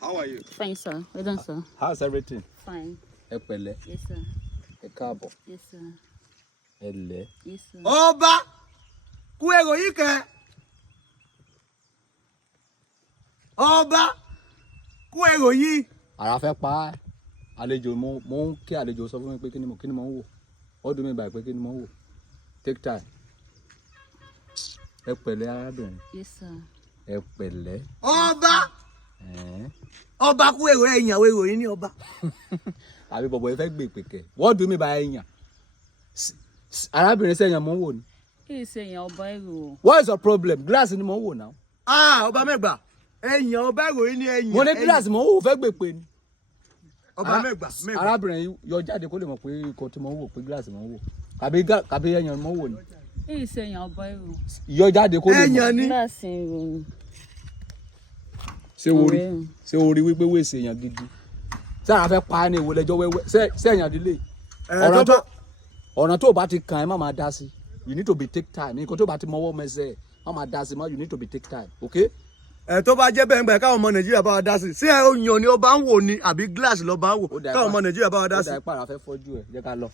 How are you? Fine, sir. Well done, sir. How's everything? Fine. Ẹ pẹ̀lẹ́. Yes, sir. Ẹ káàbọ̀. Yes, sir. Ẹ lẹ́. Yes, sir. Oba kuego yike. Oba kuego yi. Ara fẹ́ pa àlejò mo ń kí àlejò sọ fún mi pé kí ni mo ń wò. Ó dùn mí báyìí pé kí ni mo ń wò. Take time. Ẹ pẹ̀lẹ́ arábìnrin. Yes, sir. Ẹ pẹ̀lẹ́. Oba kuego eyan wego yi ni oba. Àbí bọ̀bọ̀ ẹ fẹ́ gbé ìpèkẹ́. What do you mean by ẹ̀yàn? Arábìnrin sẹ́yìn mo ń wò ni. He is saying Oba Ego. What is your problem? Glass ni mo ń wò now. Oba megba. Eyan oba ego yi ni eyan. Mo ní glass mo ń wò fẹ́ gbé pé ni. Oba megba. Arábìnrin yọ jáde kó lè mọ̀ pé nǹkan tí mo ń wò pé glass mo ń wò. Àbí ẹ̀yàn mo ń wò ni. He is saying Oba Ego. Yọ jáde kó lè mọ̀. Eyan ni. Glass in Ṣé o rí wípé wèsì èèyàn gidi. Ṣé ara fẹ́ pa ní èwo lẹ́jọ́ wẹ́wẹ́. Ṣé èèyàn dílé. Ọ̀nà tó bá ti kàn ẹ́ má máa dá sí. You need to be take time. Nǹkan tó bá ti mọ́wọ́ mẹsẹ̀ má máa dá sí mọ́. You need to be take time. Okay? Tó bá jẹ́ bẹ́ẹ̀ ńgbà káwọn ọmọ Nàìjíríà bá wa dá sí. Ṣé oyan ni ọba ń wò ni àbí glass ló bá ń wò? Káwọn ọmọ Nàìjíríà bá wa dá sí. Ó dà ẹ́ pàrọ̀ fẹ́ fọ́jú ẹ̀ jẹ́ ká lọ.